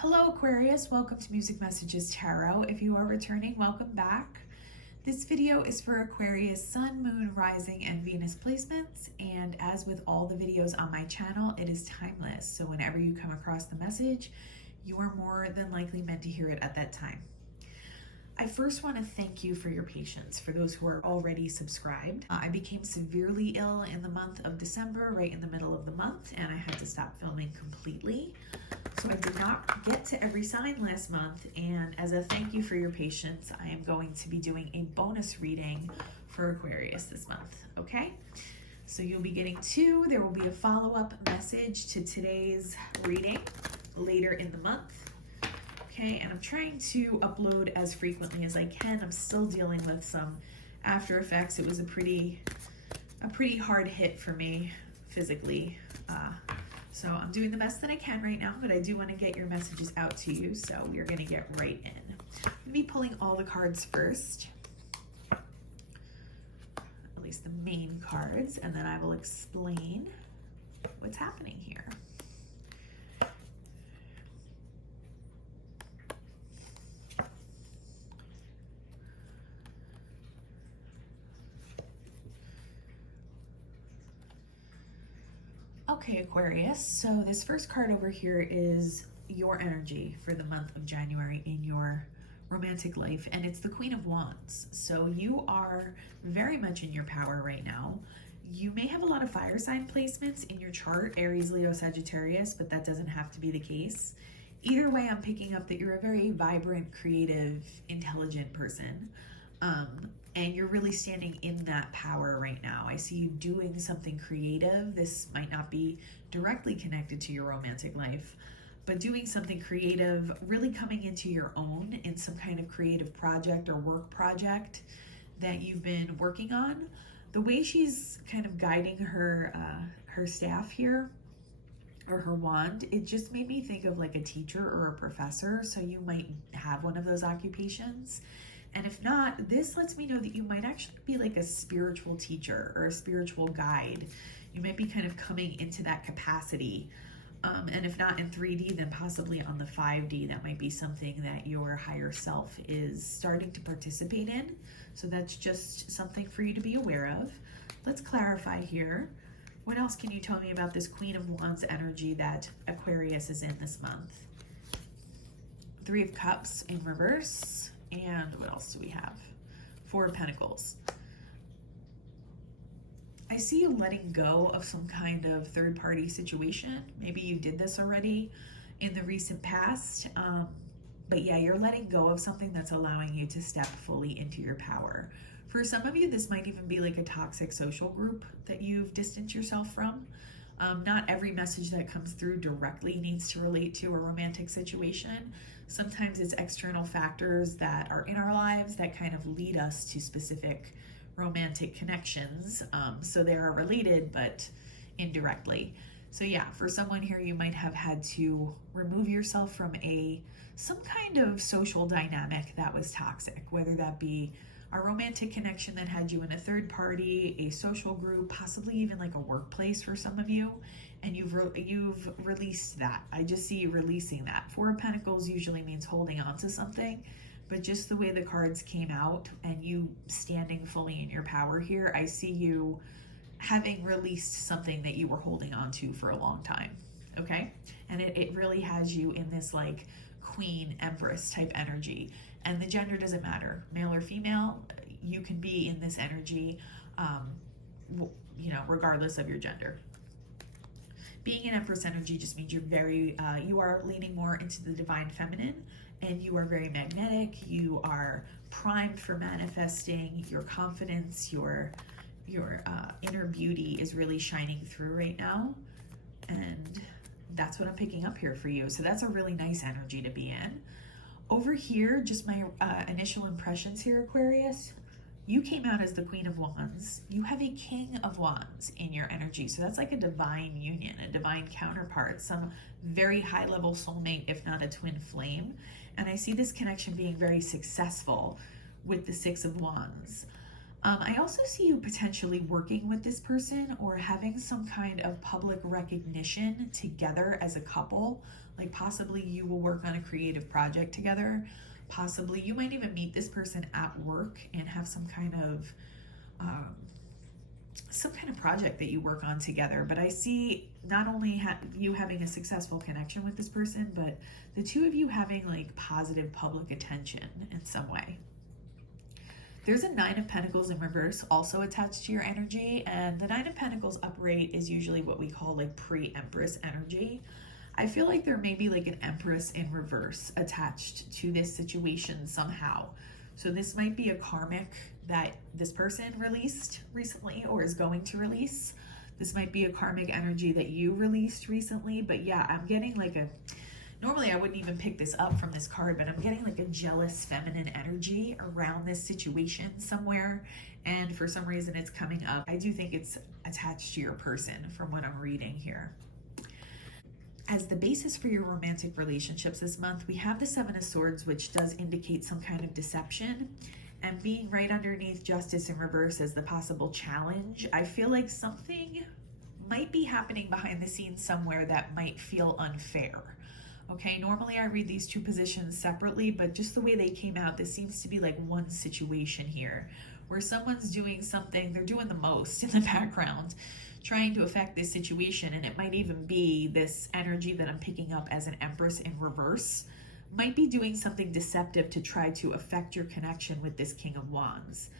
Hello Aquarius, welcome to Music Messages Tarot. If you are returning, welcome back. This video is for Aquarius Sun, Moon, Rising, and Venus placements, and as with all the videos on my channel, it is timeless. So whenever you come across the message, you are more than likely meant to hear it at that time. I first want to thank you for your patience. For those who are already subscribed, I became severely ill in the month of December, right in the middle of the month, and I had to stop filming completely. So I did not get to every sign last month, and as a thank you for your patience, I am going to be doing a bonus reading for Aquarius this month, okay? So you'll be getting two. There will be a follow-up message to today's reading later in the month. Okay, and I'm trying to upload as frequently as I can. I'm still dealing with some after effects. It was a pretty hard hit for me physically. So I'm doing the best that I can right now, but I do want to get your messages out to you. So we're going to get right in. I'm going to be pulling all the cards first, at least the main cards, and then I will explain what's happening here. Okay, Aquarius, so this first card over here is your energy for the month of January in your romantic life, and it's the Queen of Wands. So you are very much in your power right now. You may have a lot of fire sign placements in your chart, Aries, Leo, Sagittarius, but that doesn't have to be the case. Either way, I'm picking up that you're a very vibrant, creative, intelligent person. And you're really standing in that power right now. I see you doing something creative. This might not be directly connected to your romantic life, but doing something creative, really coming into your own in some kind of creative project or work project that you've been working on. The way she's kind of guiding her staff here, or her wand, it just made me think of like a teacher or a professor. So you might have one of those occupations. And if not, this lets me know that you might actually be like a spiritual teacher or a spiritual guide. You might be kind of coming into that capacity. And if not in 3D, then possibly on the 5D, that might be something that your higher self is starting to participate in. So that's just something for you to be aware of. Let's clarify here. What else can you tell me about this Queen of Wands energy that Aquarius is in this month? Three of Cups in reverse. And what else do we have? Four of Pentacles. I see you letting go of some kind of third-party situation. Maybe you did this already in the recent past. But yeah, you're letting go of something that's allowing you to step fully into your power. For some of you, this might even be like a toxic social group that you've distanced yourself from. Not every message that comes through directly needs to relate to a romantic situation. Sometimes it's external factors that are in our lives that kind of lead us to specific romantic connections. So they are related, but indirectly. So yeah, for someone here, you might have had to remove yourself from some kind of social dynamic that was toxic, whether that be a romantic connection that had you in a third party, a social group, possibly even like a workplace for some of you, and you've released that. I just see you releasing that. Four of Pentacles usually means holding on to something, but just the way the cards came out and you standing fully in your power here, I see you having released something that you were holding on to for a long time, okay? And it really has you in this like queen, empress type energy. And the gender doesn't matter, male or female, you can be in this energy, regardless of your gender. Being an empress energy just means you are leaning more into the divine feminine, and you are very magnetic. You are primed for manifesting. Your confidence, your inner beauty is really shining through right now. And that's what I'm picking up here for you. So that's a really nice energy to be in. Over here, just my initial impressions here, Aquarius, you came out as the Queen of Wands. You have a King of Wands in your energy. So that's like a divine union, a divine counterpart, some very high level soulmate, if not a twin flame. And I see this connection being very successful with the Six of Wands. I also see you potentially working with this person or having some kind of public recognition together as a couple, Like possibly you will work on a creative project together. Possibly you might even meet this person at work and have um, some kind of project that you work on together. But I see not only you having a successful connection with this person, but the two of you having like positive public attention in some way. There's a Nine of Pentacles in reverse also attached to your energy, and the Nine of Pentacles upright is usually what we call like pre-Empress energy. I feel like there may be like an Empress in reverse attached to this situation somehow. So this might be a karmic that this person released recently or is going to release. This might be a karmic energy that you released recently. But yeah, I'm getting like normally I wouldn't even pick this up from this card, but I'm getting like a jealous feminine energy around this situation somewhere. And for some reason it's coming up. I do think it's attached to your person from what I'm reading here. As the basis for your romantic relationships this month, we have the Seven of Swords, which does indicate some kind of deception. And being right underneath Justice in reverse as the possible challenge, I feel like something might be happening behind the scenes somewhere that might feel unfair. Okay, normally I read these two positions separately, but just the way they came out, this seems to be like one situation here where someone's doing something, they're doing the most in the background, trying to affect this situation. And it might even be this energy that I'm picking up as an Empress in reverse might be doing something deceptive to try to affect your connection with this King of Wands.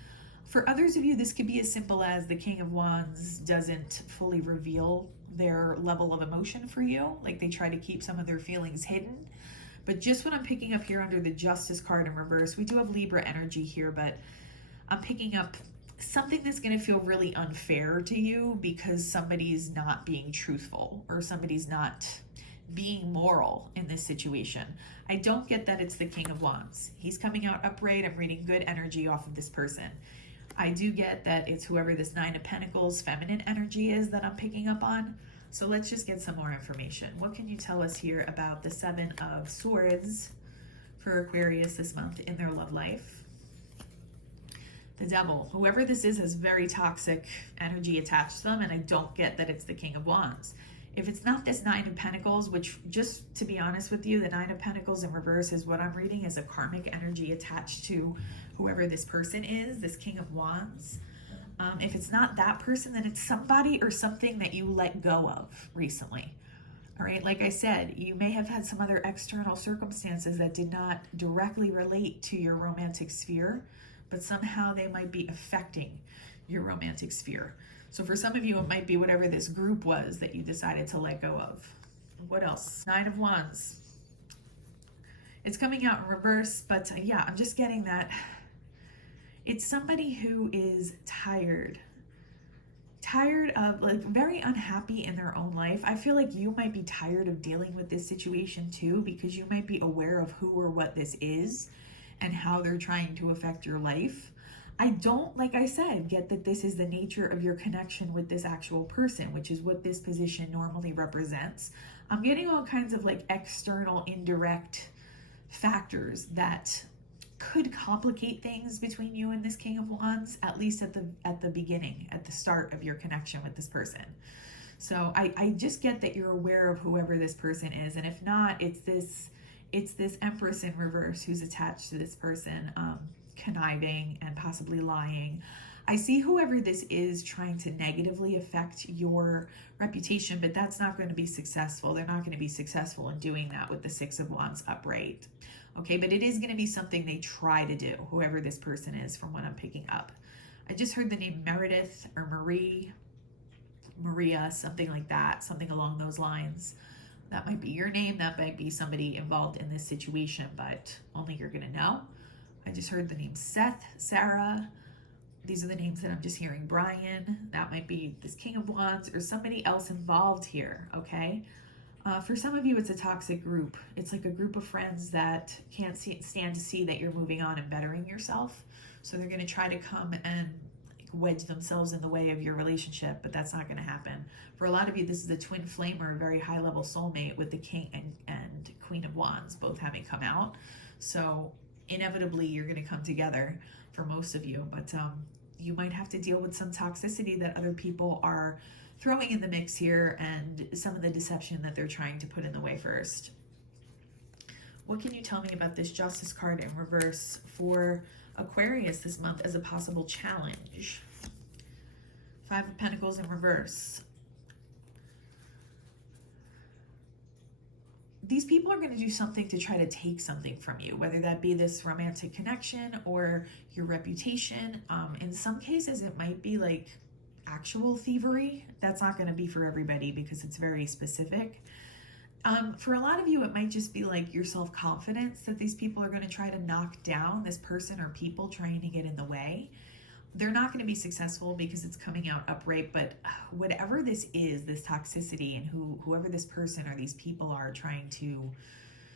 For others of you, this could be as simple as the King of Wands doesn't fully reveal their level of emotion for you. Like they try to keep some of their feelings hidden. But just what I'm picking up here under the Justice card in reverse, we do have Libra energy here, but I'm picking up something that's going to feel really unfair to you because somebody's not being truthful or somebody's not being moral in this situation. I don't get that it's the King of Wands. He's coming out upright. I'm reading good energy off of this person. I do get that it's whoever this Nine of Pentacles feminine energy is that I'm picking up on. So let's just get some more information. What can you tell us here about the Seven of Swords for Aquarius this month in their love life? The Devil. Whoever this is has very toxic energy attached to them, and I don't get that it's the King of Wands. If it's not this Nine of Pentacles, which, just to be honest with you, the Nine of Pentacles in reverse is what I'm reading as a karmic energy attached to whoever this person is, this King of Wands. If it's not that person, then it's somebody or something that you let go of recently. All right, like I said, you may have had some other external circumstances that did not directly relate to your romantic sphere, but somehow they might be affecting your romantic sphere. So for some of you, it might be whatever this group was that you decided to let go of. What else? Nine of Wands. It's coming out in reverse, but yeah, I'm just getting that it's somebody who is tired of, like, very unhappy in their own life. I feel like you might be tired of dealing with this situation too, because you might be aware of who or what this is and how they're trying to affect your life. I don't, like I said, get that this is the nature of your connection with this actual person, which is what this position normally represents. I'm getting all kinds of like external, indirect factors that could complicate things between you and this King of Wands, at least at the beginning, at the start of your connection with this person. So I just get that you're aware of whoever this person is, and if not, it's this Empress in reverse who's attached to this person, conniving and possibly lying. I see whoever this is trying to negatively affect your reputation, but that's not going to be successful. They're not going to be successful in doing that with the Six of Wands upright. Okay, but it is going to be something they try to do, whoever this person is, from what I'm picking up. I just heard the name Meredith or Maria, something like that, something along those lines. That might be your name. That might be somebody involved in this situation, but only you're going to know. I just heard the name Seth, Sarah. These are the names that I'm just hearing. Brian. That might be this King of Wands or somebody else involved here, okay? For some of you, it's a toxic group. It's like a group of friends that can't stand to see that you're moving on and bettering yourself. So they're going to try to come and wedge themselves in the way of your relationship, but that's not going to happen. For a lot of you, this is a twin flame or a very high-level soulmate with the King and Queen of Wands both having come out. So inevitably, you're going to come together for most of you, but you might have to deal with some toxicity that other people are throwing in the mix here and some of the deception that they're trying to put in the way first. What can you tell me about this Justice card in reverse for Aquarius this month as a possible challenge? Five of Pentacles in reverse. These people are going to do something to try to take something from you, whether that be this romantic connection or your reputation. In some cases, it might be like actual thievery. That's not going to be for everybody because it's very specific. For a lot of you, it might just be like your self-confidence that these people are going to try to knock down, this person or people trying to get in the way. They're not going to be successful because it's coming out upright, but whatever this is, this toxicity, and whoever this person or these people are trying to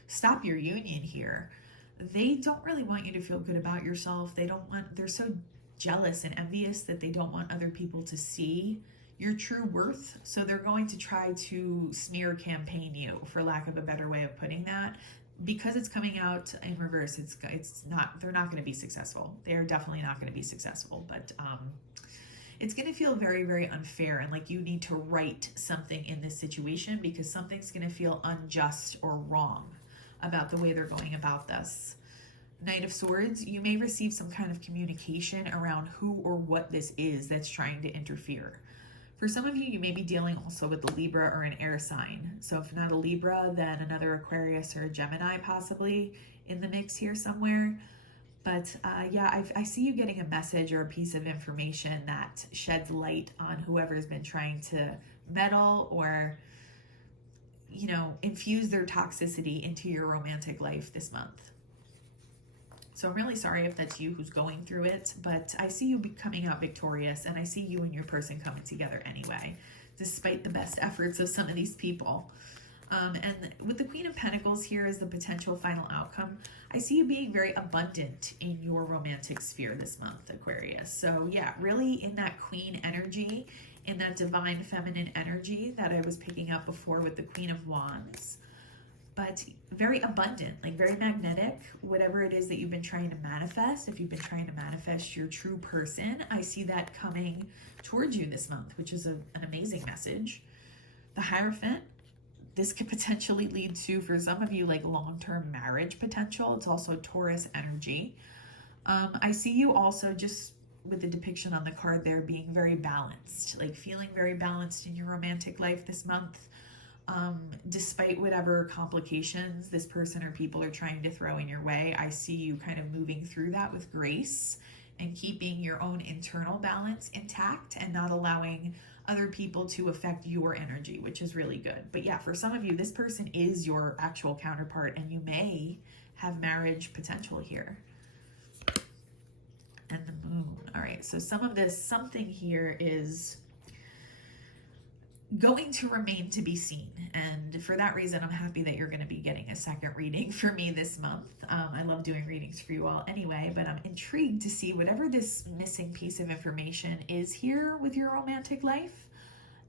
stop your union here, they don't really want you to feel good about yourself. They're so jealous and envious that they don't want other people to see your true worth. So they're going to try to smear campaign you, for lack of a better way of putting that. Because it's coming out in reverse, they're not going to be successful. They're definitely not going to be successful, but it's going to feel very, very unfair, and like you need to right something in this situation because something's going to feel unjust or wrong about the way they're going about this. Knight of Swords, you may receive some kind of communication around who or what this is that's trying to interfere. For some of you, you may be dealing also with a Libra or an air sign. So if not a Libra, then another Aquarius or a Gemini possibly in the mix here somewhere. But yeah, I see you getting a message or a piece of information that sheds light on whoever's been trying to meddle or, you know, infuse their toxicity into your romantic life this month. So I'm really sorry if that's you who's going through it, but I see you coming out victorious, and I see you and your person coming together anyway, despite the best efforts of some of these people. And with the Queen of Pentacles here as the potential final outcome, I see you being very abundant in your romantic sphere this month, Aquarius. So yeah, really in that Queen energy, in that divine feminine energy that I was picking up before with the Queen of Wands. But very abundant, like very magnetic, whatever it is that you've been trying to manifest. If you've been trying to manifest your true person, I see that coming towards you this month, which is an amazing message. The Hierophant, this could potentially lead to, for some of you, like long-term marriage potential. It's also Taurus energy. I see you also just with the depiction on the card there being very balanced, like feeling very balanced in your romantic life this month. Despite whatever complications this person or people are trying to throw in your way, I see you kind of moving through that with grace and keeping your own internal balance intact and not allowing other people to affect your energy, which is really good. But yeah, for some of you, this person is your actual counterpart and you may have marriage potential here. And the Moon. All right, so something here is going to remain to be seen, and for that reason I'm happy that you're going to be getting a second reading for me this month. I love doing readings for you all anyway, but I'm intrigued to see whatever this missing piece of information is here with your romantic life.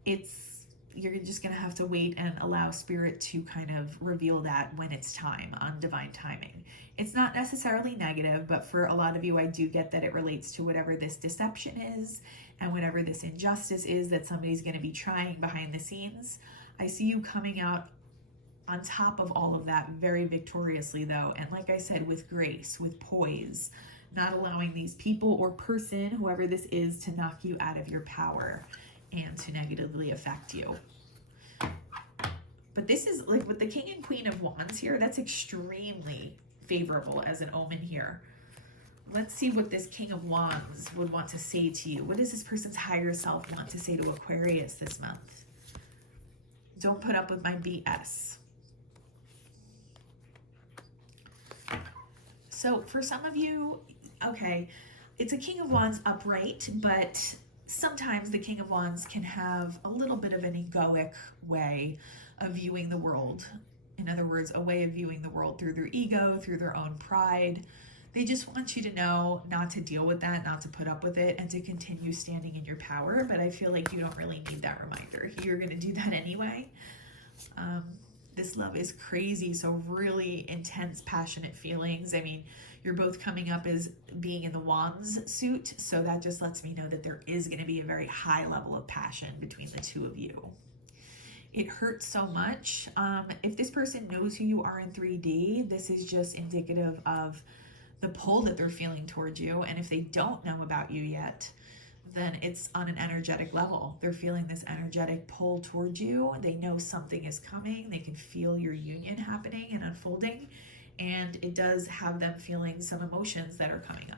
You're just going to have to wait and allow spirit to kind of reveal that when it's time, on divine timing. It's not necessarily negative, but for a lot of you, I do get that it relates to whatever this deception is and whatever this injustice is that somebody's going to be trying behind the scenes. I see you coming out on top of all of that very victoriously though, and like I said, with grace, with poise, not allowing these people or person, whoever this is, to knock you out of your power and to negatively affect you. But this is like with the King and Queen of Wands here, that's extremely favorable as an omen here. Let's see what this King of Wands would want to say to you. What does this person's higher self want to say to Aquarius this month? Don't put up with my BS. So for some of you, okay, it's a King of Wands upright, but sometimes the King of Wands can have a little bit of an egoic way of viewing the world. In other words, a way of viewing the world through their ego, through their own pride. They just want you to know not to deal with that, not to put up with it, and to continue standing in your power. But I feel like you don't really need that reminder. You're going to do that anyway. This love is crazy, so really intense, passionate feelings. I mean, you're both coming up as being in the Wands suit, so that just lets me know that there is going to be a very high level of passion between the two of you. It hurts so much. If this person knows who you are in 3D, this is just indicative of the pull that they're feeling towards you. And if they don't know about you yet, then it's on an energetic level. They're feeling this energetic pull towards you. They know something is coming. They can feel your union happening and unfolding. And it does have them feeling some emotions that are coming up.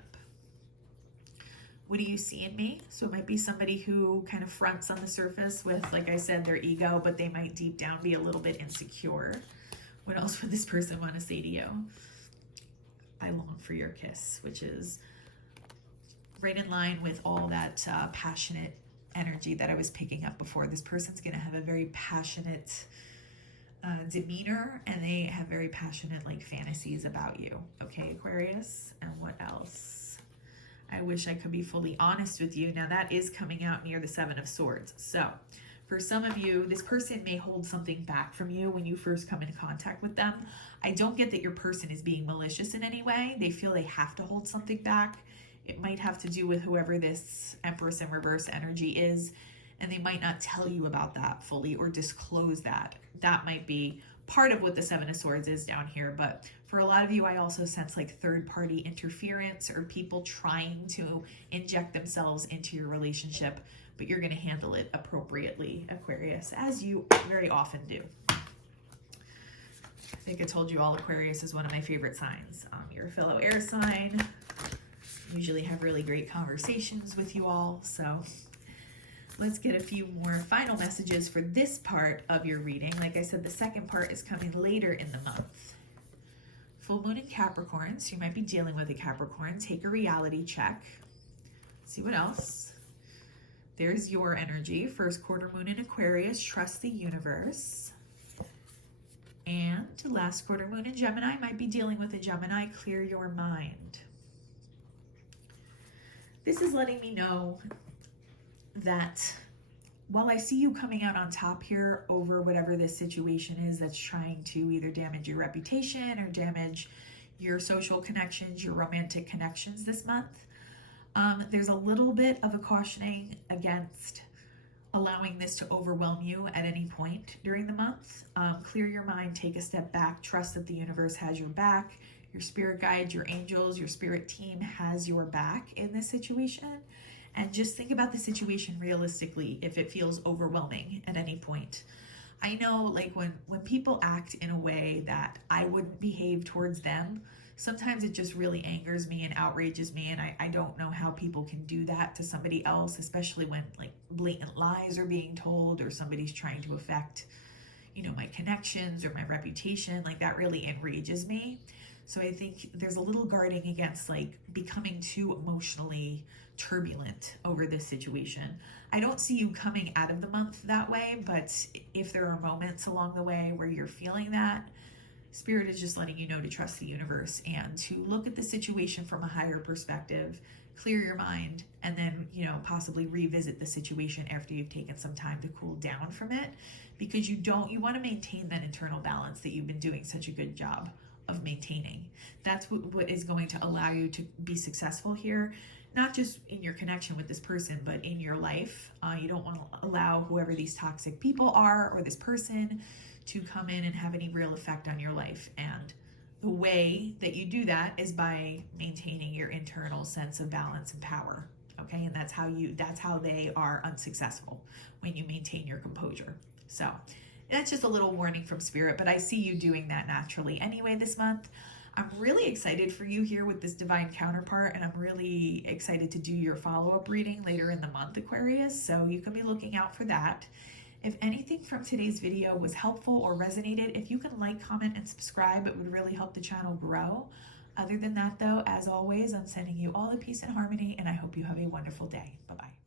What do you see in me? So it might be somebody who kind of fronts on the surface with, like I said, their ego, but they might deep down be a little bit insecure. What else would this person want to say to you? I long for your kiss, which is right in line with all that passionate energy that I was picking up before. This person's going to have a very passionate demeanor, and they have very passionate like fantasies about you. Okay, Aquarius. And what else? I wish I could be fully honest with you. Now that is coming out near the Seven of Swords. So for some of you, this person may hold something back from you when you first come in contact with them. I don't get that your person is being malicious in any way. They feel they have to hold something back. It might have to do with whoever this Empress in reverse energy is, and they might not tell you about that fully or disclose that. That might be part of what the Seven of Swords is down here. But for a lot of you, I also sense like third-party interference or people trying to inject themselves into your relationship, but you're going to handle it appropriately, Aquarius, as you very often do. I think I told you all Aquarius is one of my favorite signs. You're a fellow air sign. Usually have really great conversations with you all. So let's get a few more final messages for this part of your reading. Like I said, the second part is coming later in the month. Full moon in Capricorn, so you might be dealing with a Capricorn. Take a reality check. See what else. There's your energy. First quarter moon in Aquarius, trust the universe. And last quarter moon in Gemini, might be dealing with a Gemini, clear your mind. This is letting me know that while I see you coming out on top here over whatever this situation is that's trying to either damage your reputation or damage your social connections, your romantic connections this month, there's a little bit of a cautioning against allowing this to overwhelm you at any point during the month. Clear your mind, take a step back, trust that the universe has your back. Your spirit guides, your angels, your spirit team has your back in this situation. And just think about the situation realistically if it feels overwhelming at any point. I know like when people act in a way that I wouldn't behave towards them, sometimes it just really angers me and outrages me. And I don't know how people can do that to somebody else, especially when like blatant lies are being told or somebody's trying to affect, you know, my connections or my reputation. Like that really enrages me. So I think there's a little guarding against like becoming too emotionally turbulent over this situation. I don't see you coming out of the month that way, but if there are moments along the way where you're feeling that, Spirit is just letting you know to trust the universe and to look at the situation from a higher perspective, clear your mind, and then, you know, possibly revisit the situation after you've taken some time to cool down from it, because you want to maintain that internal balance that you've been doing such a good job of maintaining. That's what is going to allow you to be successful here, not just in your connection with this person, but in your life. You don't want to allow whoever these toxic people are or this person to come in and have any real effect on your life. And the way that you do that is by maintaining your internal sense of balance and power. Okay, and that's how they are unsuccessful, when you maintain your composure. So that's just a little warning from Spirit, but I see you doing that naturally anyway this month. I'm really excited for you here with this divine counterpart, and I'm really excited to do your follow-up reading later in the month, Aquarius, so you can be looking out for that. If anything from today's video was helpful or resonated, if you can like, comment, and subscribe, it would really help the channel grow. Other than that, though, as always, I'm sending you all the peace and harmony, and I hope you have a wonderful day. Bye-bye.